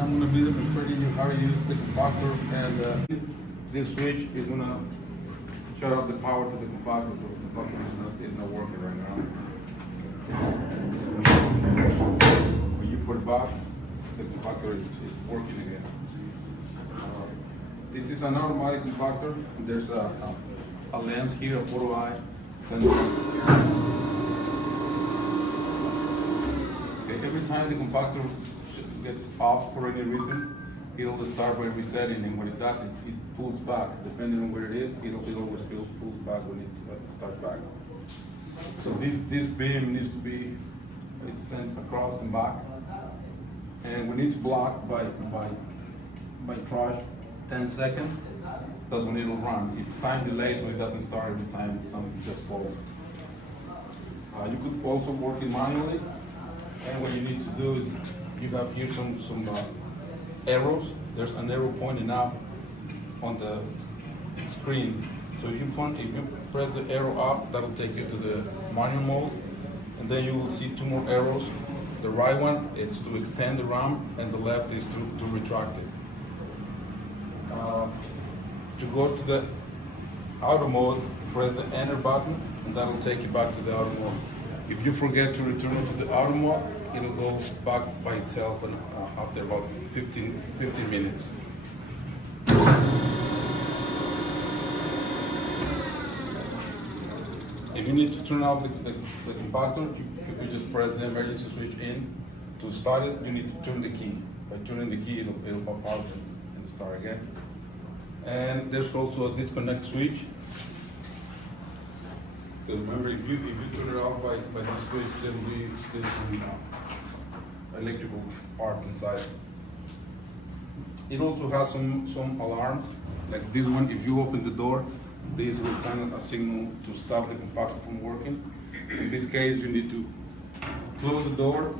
and I'm going to be demonstrating you how to use the compactor, and this switch is going to shut off the power to the compactor, so the compactor is not working right now. When you put it back, the compactor is working again. This is an automatic compactor. There's a lens here, a photo eye sensor. Okay, every time the compactor gets off for any reason, it'll start by resetting, and when it does, it pulls back. Depending on where it is, it always pulls back when it starts back. So this beam needs to be sent across and back, and when it's blocked by trash, 10 seconds, that's when it'll run. It's time delay, so it doesn't start every time something just falls. You could also work it manually, and what you need to do is you have here some arrows. There's an arrow pointing up on the screen. So if you press the arrow up, that'll take you to the manual mode, and then you will see two more arrows. The right one is to extend the RAM, and the left is to retract it. To go to the auto mode, press the enter button, and that'll take you back to the auto mode. If you forget to return to the auto mode, it'll go back by itself and after about 15 minutes. If you need to turn off the compactor, you just press the emergency switch in. To start it, you need to turn the key. By turning the key, it'll pop out and start again. And there's also a disconnect switch. So remember, if you turn it off by the switch, there will be still some electrical part inside. It also has some alarms, like this one. If you open the door, this will send a signal to stop the compactor from working. In this case, you need to close the door.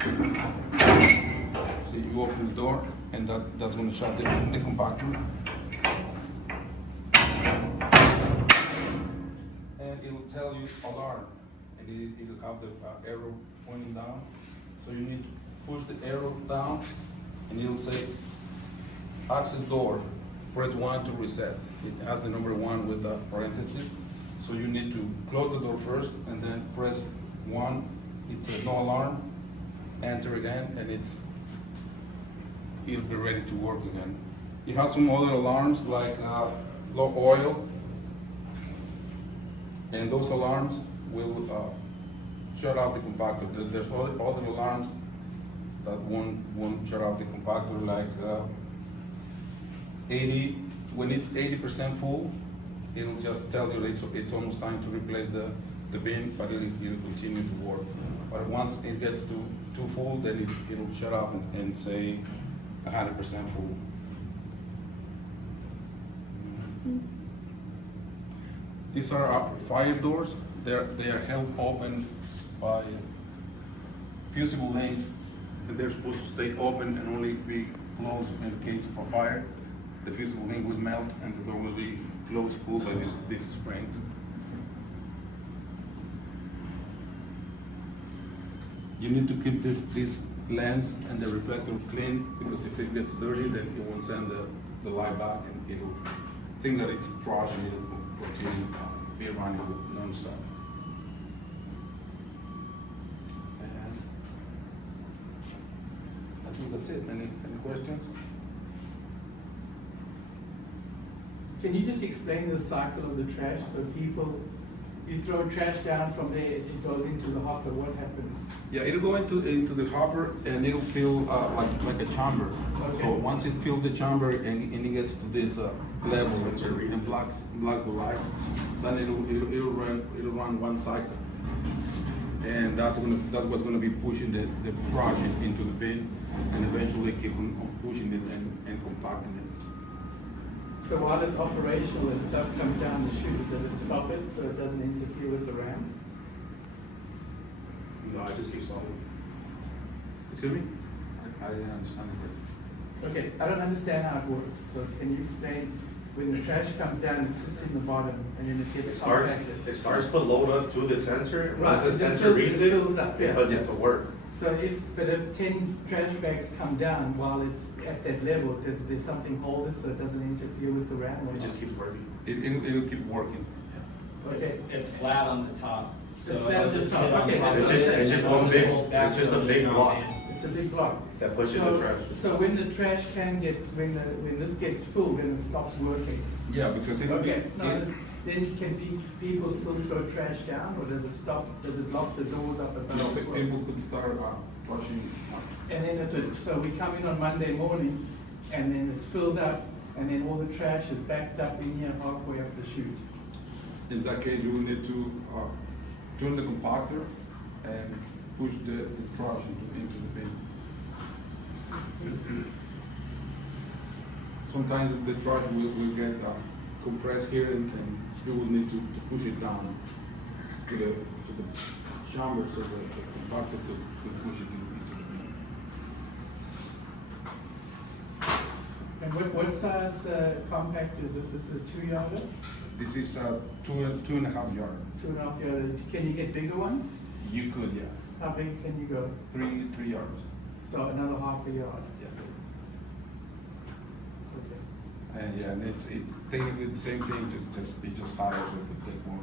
So you open the door, and that's going to shut the compactor. And it will tell you alarm, and it'll have the arrow pointing down. So you need to push the arrow down, and it'll say access door. Press 1 to reset. It has the number 1 with the parenthesis. So you need to close the door first, and then press 1. It says no alarm. Enter again, and it'll be ready to work again. It has some other alarms like low oil, and those alarms will shut off the compactor. There's other alarms that won't shut off the compactor, like 80. When it's 80% full, it'll just tell you it's almost time to replace the bin, but it'll continue to work. But once it gets too full, then it'll shut off and say 100% full. These are our fire doors. They are held open by fusible links, and they're supposed to stay open and only be closed in case of a fire. The fusible link will melt, and the door will be closed, pulled by this spring. You need to keep this lens and the reflector clean, because if it gets dirty, then it won't send the light back, and it'll think that it's trash, and it'll continue be running non-stop. And I think that's it. Any questions? Can you just explain the cycle of the trash? So you throw trash down from there, it goes into the hopper. What happens? Yeah, it'll go into the hopper, and it'll fill like a chamber. Okay. So once it fills the chamber and it gets to this level and blocks the light, then it'll run one cycle, and that's what's gonna be pushing the trash into the bin, and eventually keep on pushing it and compacting it. So while it's operational and stuff comes down the chute, does it stop it so it doesn't interfere with the RAM? No, I just keep solving. Excuse me? I didn't understand it. Okay, I don't understand how it works. So can you explain, when the trash comes down, it sits in the bottom and then it gets compacted? It starts to load up to the sensor, and once Right, the it just sensor fills- reads it it, fills up, yeah. it puts it to work. So if 10 trash bags come down while it's at that level, does there something hold it so it doesn't interfere with the ram or It just not? keeps working. It'll keep working. Okay. It's flat on the top, so It's flat it'll on the just top, sit on okay. top of It's it. just As one long as big- it pulls back, it's just a it'll big turn block. on. It's a big block. That pushes So- the trash. So when the trash can gets, when this gets full, then it stops working. Yeah, because it'll be, Okay, no, it- then can people still throw trash down, or does it stop, does it lock the doors up above? you know, as well? people could start washing. And then so we come in on Monday morning, and then it's filled up, and then all the trash is backed up in here halfway up the chute. In that case, you will need to turn the compactor and push the trash into the bin. Sometimes the trash will get compressed here, and you will need to push it down to the chamber so that the compactor could push it into the bin. And what size compact is this? This is 2-yarder, This is 2.5 yard. 2.5 yarder. Can you get bigger ones? You could, yeah, How big can you go? 3 yards. So another half a yard. Yeah. Okay. And yeah, and it's technically the same thing, just higher with a bit more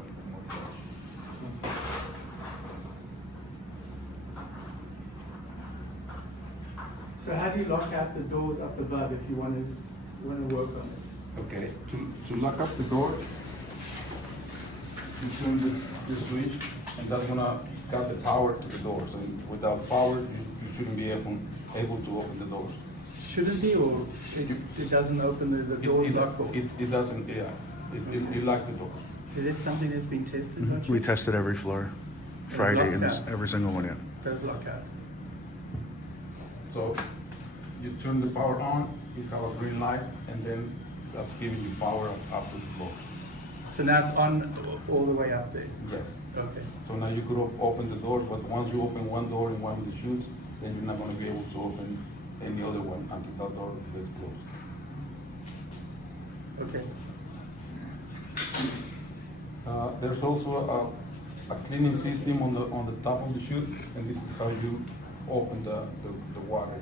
trash. So how do you lock out the doors up above if you want to work on it? Okay, to lock up the door, you turn the switch, and that's gonna cut the power to the doors. And without power, you shouldn't be able to open the doors. Shouldn't be, or it doesn't open the doors lock off? It doesn't, yeah, it locks the door. Is it something that's been tested? Roger? We tested every floor, Friday, locks and out. every single one, yeah. Does lock out. So you turn the power on, you have a green light, and then that's giving you power up to the floor. So now it's on all the way up there? Yes. Okay. So now you could open the doors, but once you open one door in one of the chutes, then you're not gonna be able to open any other one until that door gets closed. Okay. There's also a cleaning system on the top of the chute, and this is how you open the water.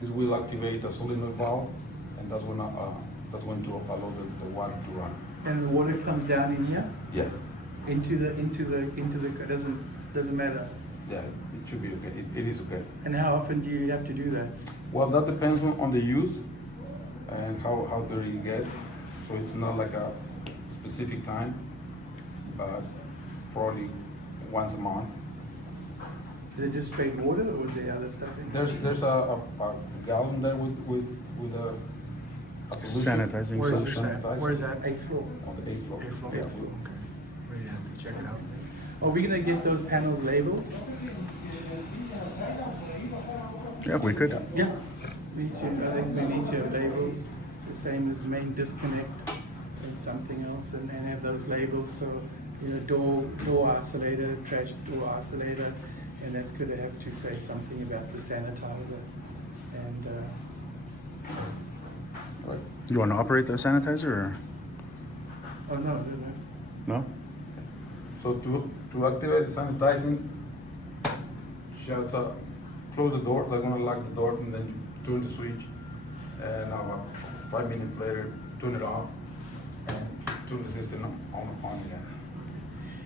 This will activate a solenoid valve, and that's when to allow the water to run. And the water comes down in here? Yes. Into the, doesn't matter. Yeah, it should be okay. It is okay. And how often do you have to do that? Well, that depends on the use and how dirty it gets. So it's not like a specific time, but probably once a month. Is it just straight water, or is there other stuff in there? There's a gallon there with a solution. Sanitizing Where's the solution. Sanitizer. Where's that? 8th floor? On the 8th floor. Eighth floor. Yeah. Check it out. Are we gonna get those panels labeled? Yeah, we could. Yeah. Me too. I think we need to have labels, the same as main disconnect and something else, and have those labels, so, you know, door isolator, trash door isolator, and that's gonna have to say something about the sanitizer. And, Right. You want to operate the sanitizer, or oh, no, no? So to activate the sanitizing, close the doors. I'm gonna lock the door, and then you turn the switch, and about 5 minutes later, turn it off, and turn the system on again.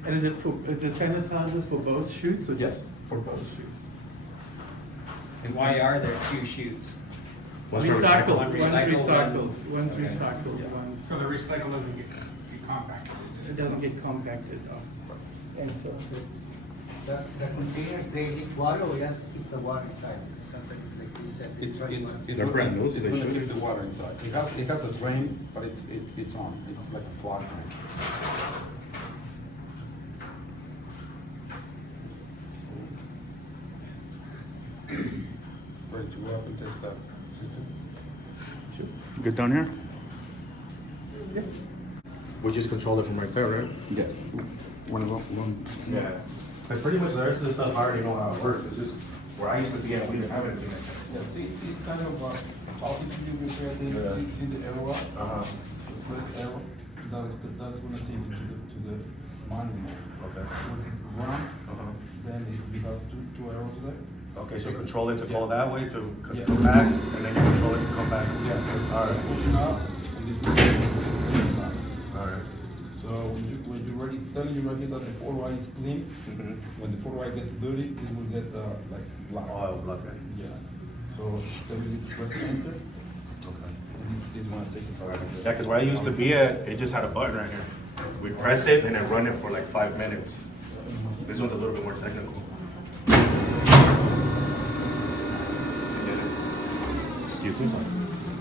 and is it a sanitizer for both chutes, or Yes, just? for both chutes. And why are there two chutes? One's for Recycled, One one's recycled, recycled, one- one's Okay. recycled, Yeah. one's, So the recycle doesn't get compacted? it doesn't get compacted. And so, The containers, they leak water or just keep the water inside? Because sometimes, like you said, It's They're brand new, so It's they gonna should. keep the water inside. It has a drain, but it's on. It's like a plug drain. Ready to go up and test that system? Good down here? We just control it from right there, right? Yes. One of them. Yeah. But pretty much the rest of the stuff, I already know how it works. It's just where I used to be at, we didn't have anything like that. Yeah, see, it's kind of talking to you before they Yeah. see the arrow up. Uh-huh. The first arrow, that's gonna take you to the monument. Okay. When it run, Uh-huh. then you have two arrows there. Okay, so control it to go that way to Yeah. come back, and then you control it to come back. Yeah, All right. pushing up, and this is pushing back. All right. So when you're ready, it's telling you right here that the 4Y is clean. Mm-hmm. When the 4Y gets dirty, it will get like black. Oil, okay. Yeah. So then we need to press enter. Okay. This one takes us. Yeah, because where I used to be at, it just had a button right here. We press it and then run it for like 5 minutes. This one's a little bit more technical. Excuse me?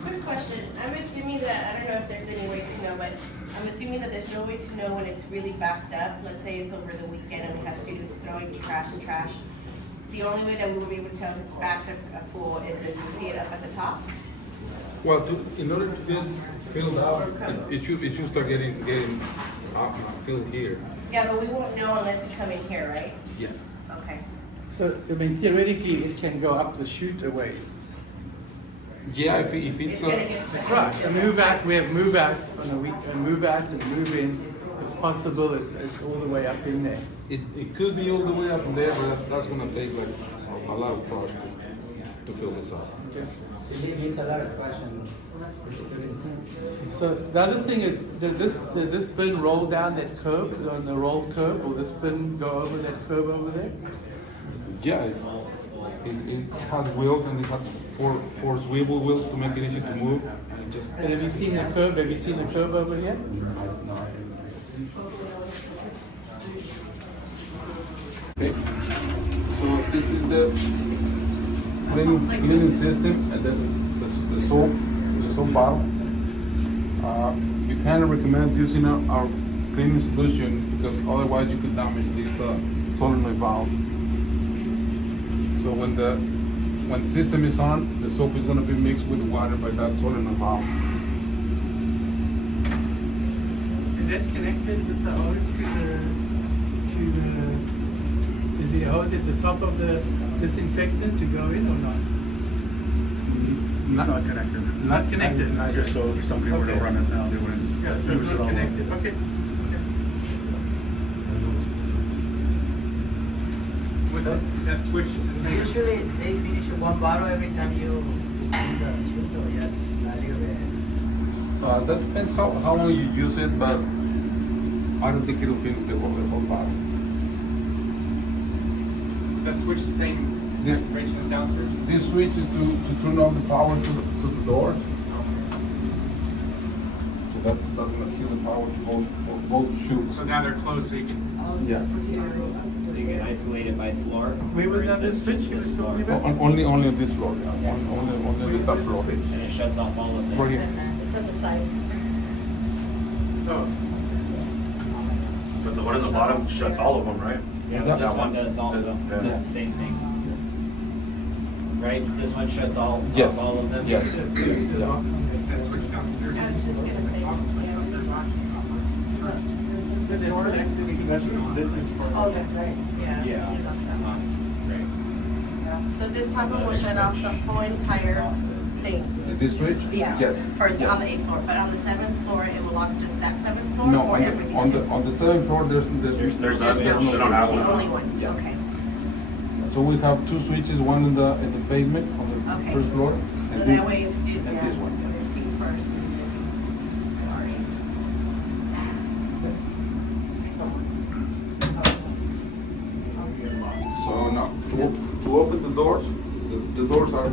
Quick question, I'm assuming that, I don't know if there's any way to know, but I'm assuming that there's no way to know when it's really backed up. Let's say it's over the weekend and we have students throwing trash and trash. The only way that we will be able to tell if it's backed up full is if we see it up at the top. Well, in order to get filled out, it should start getting filled here. Yeah, but we won't know unless we come in here, right? Yeah. Okay. So, I mean, theoretically, it can go up the chute a ways. Yeah, if it's It's gonna get. That's right. A move out, we have move out on a week, a move out and move in. It's possible, it's all the way up in there. it could be all the way up there, but that's gonna take like a lot of time to fill this up. Okay. Believe me, it's a lot of questions for students. So the other thing is, does this bin roll down that curb, on the rolled curb, or this bin go over that curb over there? Yeah, it has wheels and it has four swivel wheels to make it easy to move. And it just And have you seen the curb? Have you seen the curb over here? okay. So this is the cleaning system, and that's the soap bottle. Buchanan recommends using our cleaning solution because otherwise you could damage this solenoid valve. So when the system is on, the soap is going to be mixed with the water by that solenoid valve. Is that connected with the hose is the hose at the top of the disinfectant to go in or not? It's not connected. Not connected. Not just so if somebody were to Okay. run it now, they wouldn't. Yeah, so use it's it not all. connected. Okay. What's that, is that switch to say? Usually they finish one bottle every time you yes, a little bit. That depends how long you use it, but I don't think it'll finish the whole bottle. Is that switch the same This- temperature as downstairs? This switch is to turn off the power to the door. So that's gonna kill the power to both chutes. So now they're closed, so you can. Yes. So you can isolate it by floor? Where was or is that this switch just you this was talking floor? about? Only on this floor, yeah. Only the top floor. And it shuts off all of Right this? here. It's at the side. Oh, But the one at the bottom shuts all of them, right? Yeah, That this one? one does also, Yeah. does the same thing. Right, this one shuts all, Yes. off all of them? Yes. That switch downstairs. I was just gonna say, oh, that's right, yeah. Yeah. Uh-huh. Great. So this time it will shut off the whole entire thing. This switch? Yeah, Yes. for, Yes. on the 8th floor, but on the 7th floor, it will lock just that 7th floor No, or on everything? the 7th floor, there's There's There's nothing, no, they this don't have is the one. only one, Yes. okay. So we have two switches, one in the basement on the Okay. first floor. So and this- that way if students, and yeah, this one. they're seeing first. So now, to open the doors, the doors are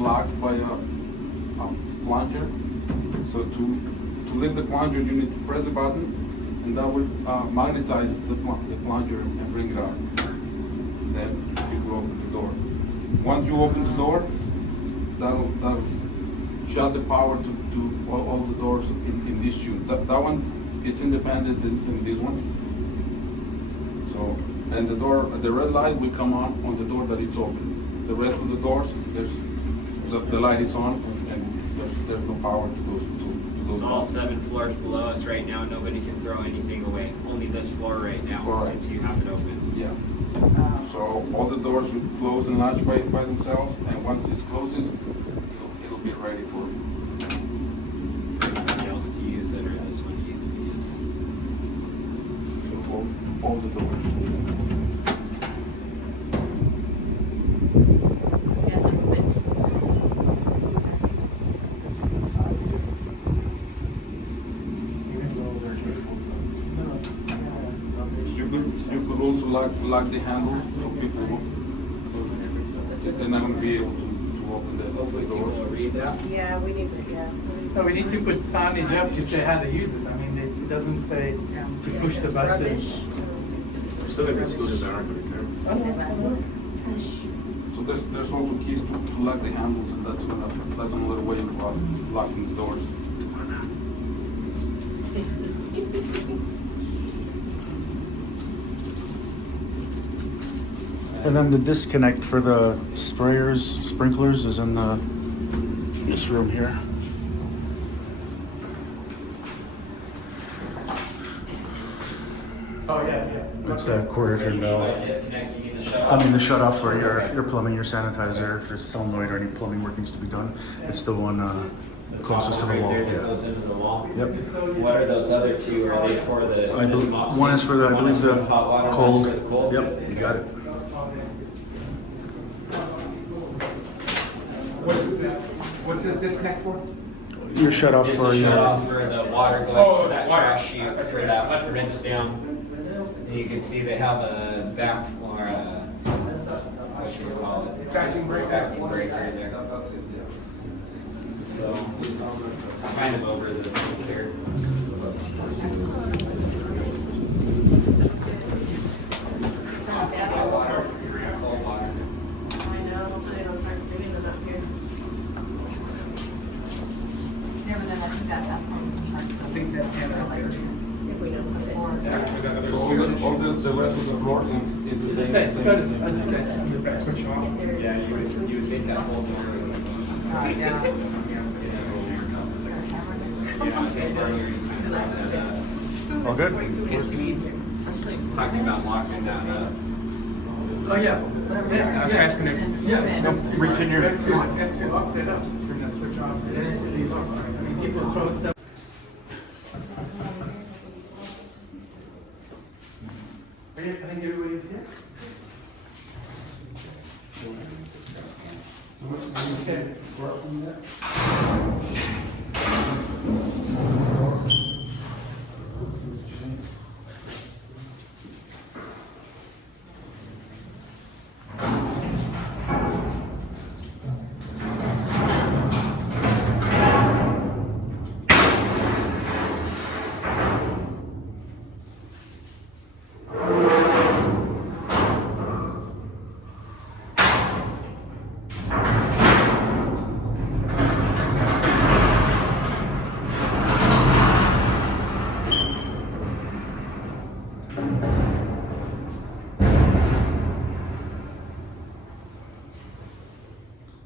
locked by a plunger. So to lift the plunger, you need to press the button, and that will magnetize the plunger and bring it up. Then you will open the door. Once you open the door, that'll shut the power to all the doors in this chute. That one, it's independent in this one. So, and the red light will come on the door that it's open. The rest of the doors, the light is on, and there's no power to go to those. So all 7 floors below us right now, nobody can throw anything away, only this floor right now, Correct. since you have it open. Yeah. So all the doors will close and latch by themselves, and once it closes, it'll be ready for Anybody else to use it, or this one needs to use all the doors. lock the handle so people, they're not gonna be able to open the door. Read that. Yeah, we need to, yeah. No, we need to put signage up to say how to use it. I mean, it doesn't say to push the button. Rubbish. There's still gonna be students that aren't gonna care. So there's also keys to lock the handles, and that's another way of locking the doors. And then the disconnect for the sprayers, sprinklers is in this room here. Oh, yeah. It's the quarter turn valve. Disconnecting in the shut I mean the shut off for your plumbing, your sanitizer, if there's solenoid or any plumbing work needs to be done. It's the one closest to the wall. Right there that Yeah. goes into the wall. Yep. What are those other two? Are they for the? I believe, one is for the, I One is believe for the hot water, cold. one's for the cold? Yep, you got it. What's this disconnect for? Your shut off It's for a your. shut off for the water going Oh, to that water. trash chute for that rinse down. And you can see they have a back or what should we call it? Vacuum breaker. Vacuum breaker there. So it's kind of over the sink here. Hot water, cold water. I know, hopefully they don't start doing them up here. Never then, I think that's up on I think that's If we don't put it. So all the rest of the floors is the same. Same, got it. Switch off. Yeah, you would take that whole door. Yeah. All good? Talking about locking that up. Oh, yeah. I was asking if. Yeah. Reach in your. F2, lock that up. Turn that switch off. It has to be locked. I mean, people throw stuff. I think everybody's here. Okay.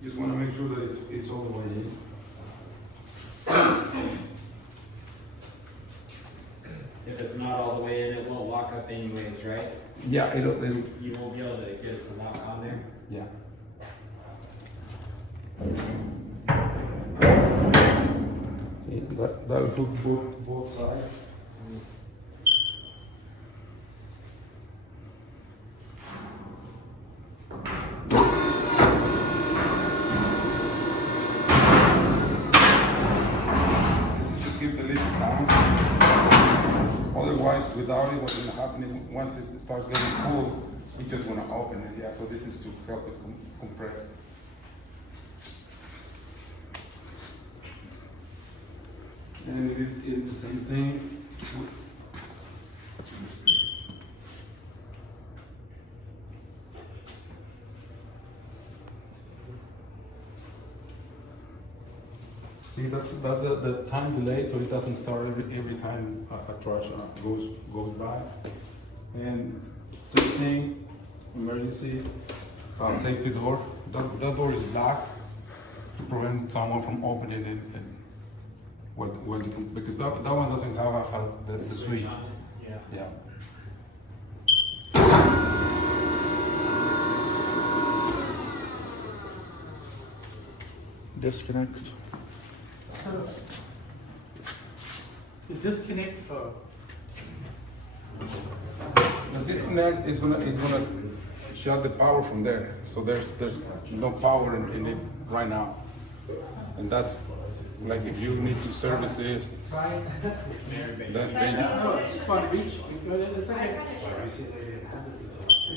Just want to make sure that it's all the way in. If it's not all the way in, it won't lock up anyways, right? Yeah, it'll You won't be able to get it to lock on there. yeah. That'll hook both sides. This is to keep the lids down. Otherwise, without it, what's gonna happen is once it starts getting full, it's just gonna open it. Yeah, so this is to help it compress. And it is the same thing. See, that's the time delay, so it doesn't start every time a trash goes by. And same thing, emergency safety door. That door is locked to prevent someone from opening it and because that one doesn't have the switch. Yeah. Yeah. Disconnect. So, the disconnect for, The disconnect is gonna shut the power from there. So there's no power in it right now. And that's like if you need to service this, then no, it's fun reach, it's okay.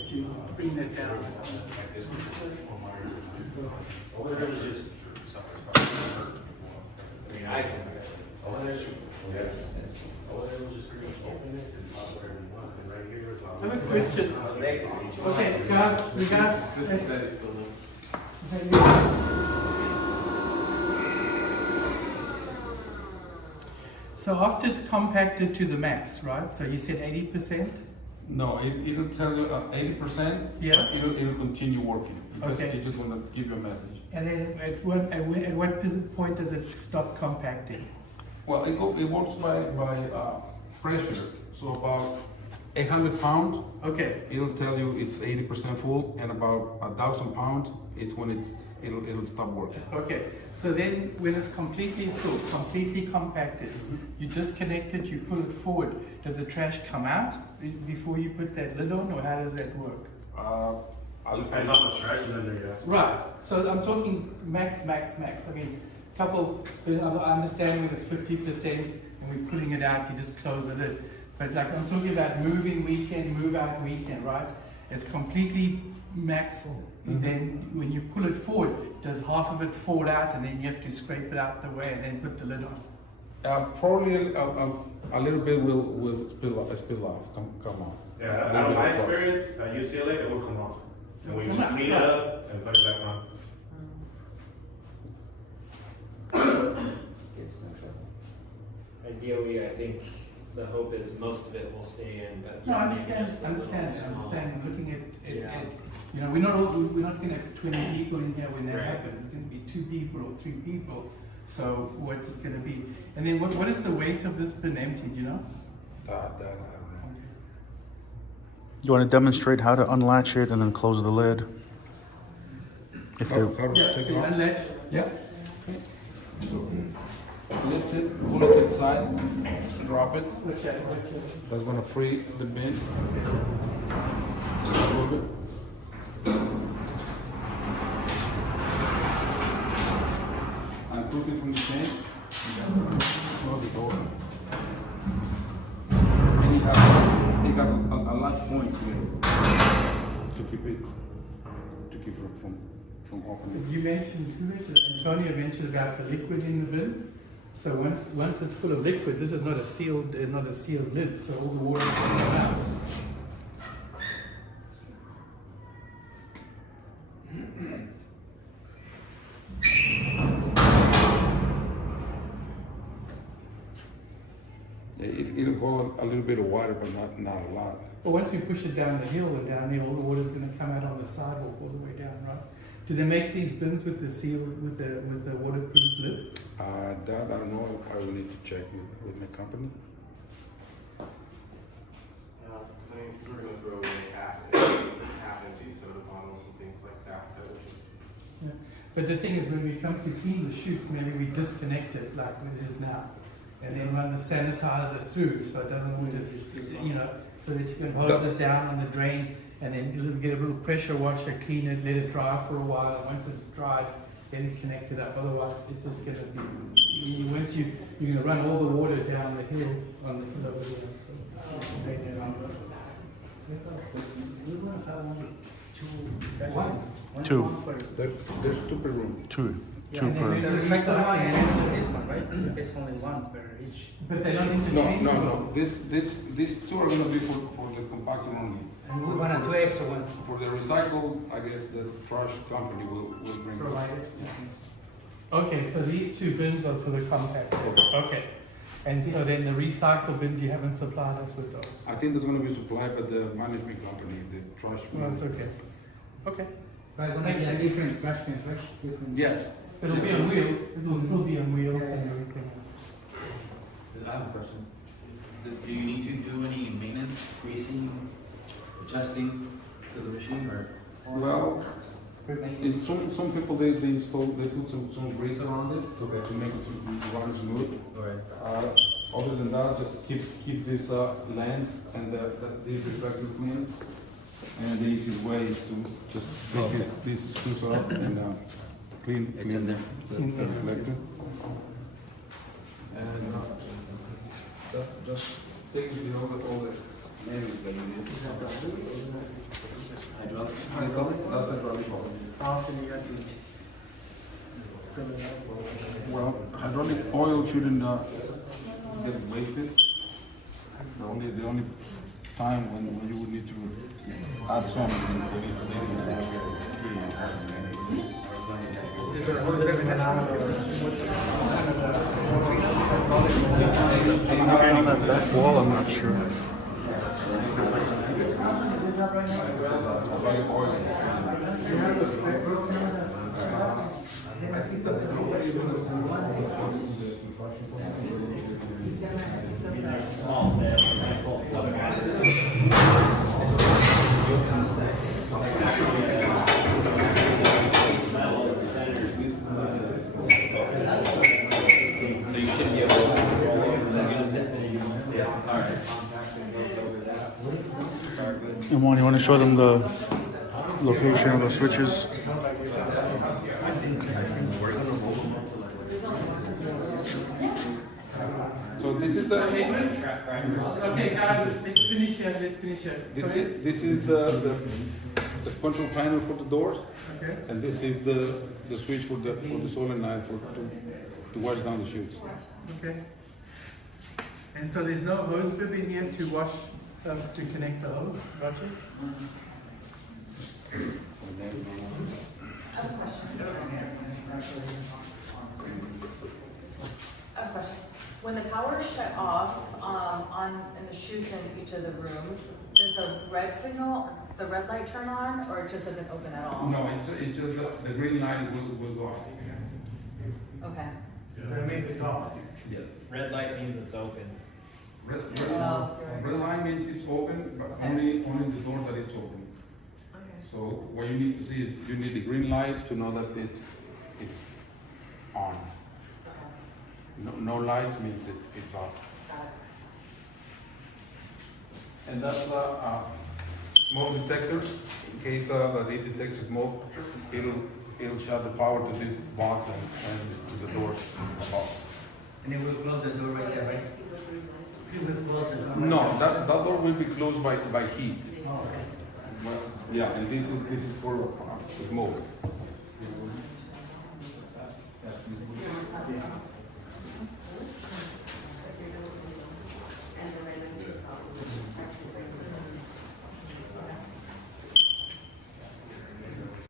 to bring that down. I have a question. Okay, guys, we got. That is the loop. So after it's compacted to the max, right? So you said 80%? No, it'll tell you 80%. Yeah. It'll continue working. Okay. It's just gonna give you a message. And then at what point does it stop compacting? Well, it works by pressure. So about 800 pounds, Okay, it'll tell you it's 80% full, and about 1,000 pounds, it's when it'll stop working. okay. So then when it's completely full, completely compacted, you disconnect it, you pull it forward. Does the trash come out before you put that lid on, or how does that work? Depends how much trash is in there, yeah. Right. So I'm talking max. I mean, I understand when it's 50% and we're pulling it out, you just close the lid. But like I'm talking about moving weekend, move out weekend, right? It's completely max. And then when you pull it forward, does half of it fall out, and then you have to scrape it out the way and then put the lid on? Probably a little bit will spill off, come off. Yeah, out of my experience, at UCLA, it will come off. And we just clean it up and put it back on. Ideally, I think the hope is most of it will stay in, but. No, I maybe understand. just a I little small. understand. Looking at Yeah. you know, we're not going to have 20 people in here when that Right. happens. It's going to be 2 people or 3 people. So what's it going to be? And then what is the weight of this bin empty? Do you know? That I don't know. You want to demonstrate how to unlatch it and then close the lid? If How you to Yeah. take So it you off? unlatch. Yeah. Lift it, pull it to the side, drop it. Okay. That's gonna free the bin. Move it. And put it from the tank. Close the door. And it has a latch point here to keep it from opening. You mentioned Antonio mentioned about the liquid in the bin. So once it's full of liquid, this is not a sealed lid, so all the water can come out. It'll hold a little bit of water, but not a lot. But once we push it down the hill and down here, all the water's going to come out on the sidewalk all the way down, right? Do they make these bins with the seal, with the waterproof lid? That I don't know. I will need to check with my company. I mean, we're gonna throw away half empty soda bottles and things like that. That would just. Yeah. But the thing is, when we come to clean the chutes, maybe we disconnect it like it is now, and then run the sanitizer through, so it doesn't just, you know, so that you can hose it down on the drain, and then you'll get a little pressure washer, clean it, let it dry for a while, and once it's dried, then connect it up. Otherwise, it's just gonna be, once you're gonna run all the water down the hill on the hill over there. So make it around. Two. There's 2 per room. two Yeah, per. The recycle one and this one, right? It's only one per each. But they're not No, interchangeable. no. These 2 are gonna be for the compactor only. And one and 2 extra ones. For the recycle, I guess the trash company will bring it. Provided. Okay, so these 2 bins are for the compactor. Okay. And so then the recycle bins, you haven't supplied us with those? I think that's gonna be supplied by the management company, the trash. Well, that's okay. Okay. Right, gonna be a different trash can, right? Different. Yes. It'll be on wheels, it'll still be on wheels and everything else. I have a question. Do you need to do any maintenance, greasing, adjusting to the machine, or? Well, some people they put some grease around it to make it run smooth. Alright. Other than that, just keep this lens and these reflectors clean. And the easiest way is to just take these screws out and clean in there. the reflector. And just take all the nails that you need. How often do you have to fill it up? Well, hydraulic oil shouldn't get wasted. The only time when you would need to add some is when it's Is there a hose that has On that back wall, I'm not sure. Small bit, pull some so you should be able to roll over the units. Alright. And Juan, you want to show them the location of the switches? So this is the Okay, guys, let's finish here. this is the control panel for the doors, Okay. and this is the switch for the solenoid to wash down the chutes. Okay. And so there's no hose bib in here to wash, to connect the hose, Roger? I have a question. I have a question. When the power is shut off, in the chutes in each of the rooms, does the the red light turn on, or it just doesn't open at all? No, it's just the green light will go off. Okay. That means it's off. Yes. Red light means it's open. Red Oh, red line means it's open, but only the door that it's open. Okay. So what you need to see is you need the green light to know that it's on. No lights means it's off. Got it. And that's a smoke detector. In case that it detects smoke, it'll shut the power to this box and to the doors above. And it will close the door right there, right? It will close the door. No, that door will be closed by heat. Oh, okay. Well, yeah, and this is for smoke.